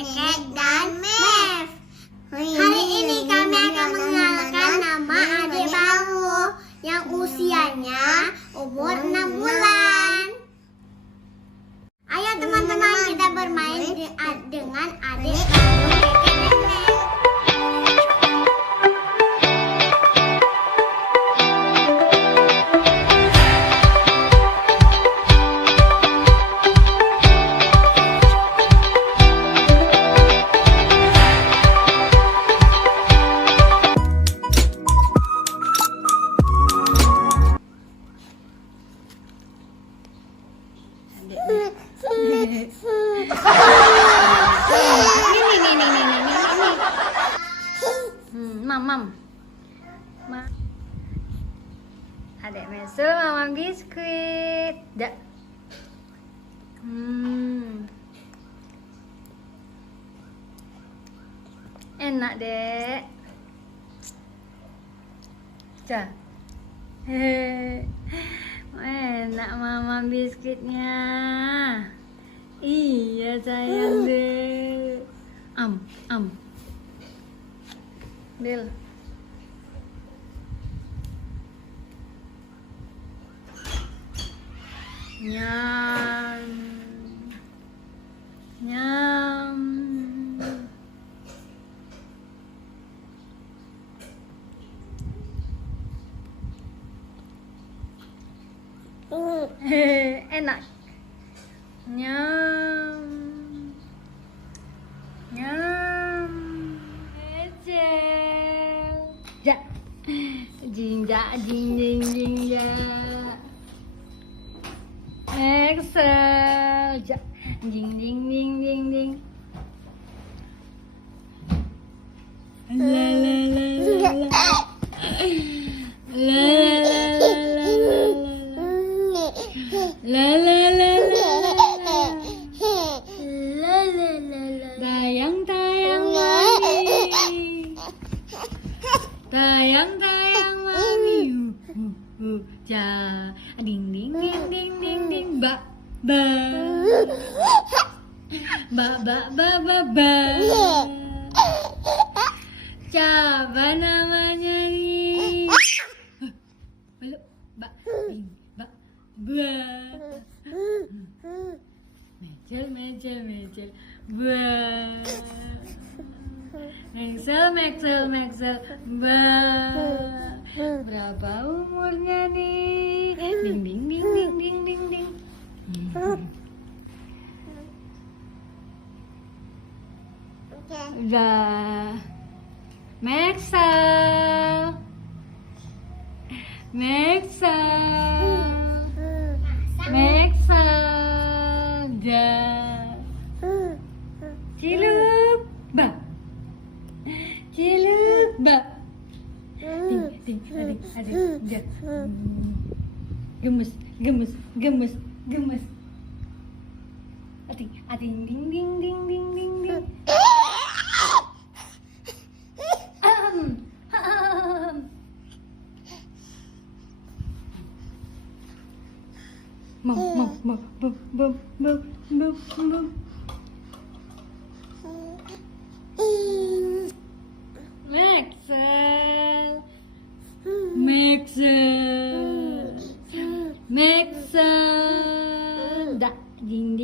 Keket, dan Mev. Hari ini kami akan mengenalkan nama adik baru yang usianya umur 6 bulan. Ayo teman-teman, kita bermain dengan adik baru Keket dan Mev. Mam. Adek Mesul, mama biskuit. Enak, Dek. Enak mama biskuitnya. Iya sayang, Dek. Del. Nyam. Enak. Nyam. Ja. Jing ja. Excel. Ja. Jing. La la la la. La la la la. Tayang mami. Ja. Ding. Ba. Siapa namanya nih? Ba. Mecel. Ba. Maxel. Ba. Berapa umurnya nih? Ding. Udah. Maxel. Dah. Cilup. Ba. Adik. Gemes. Adik. Ding. Bum. Maxel. Da. Ding.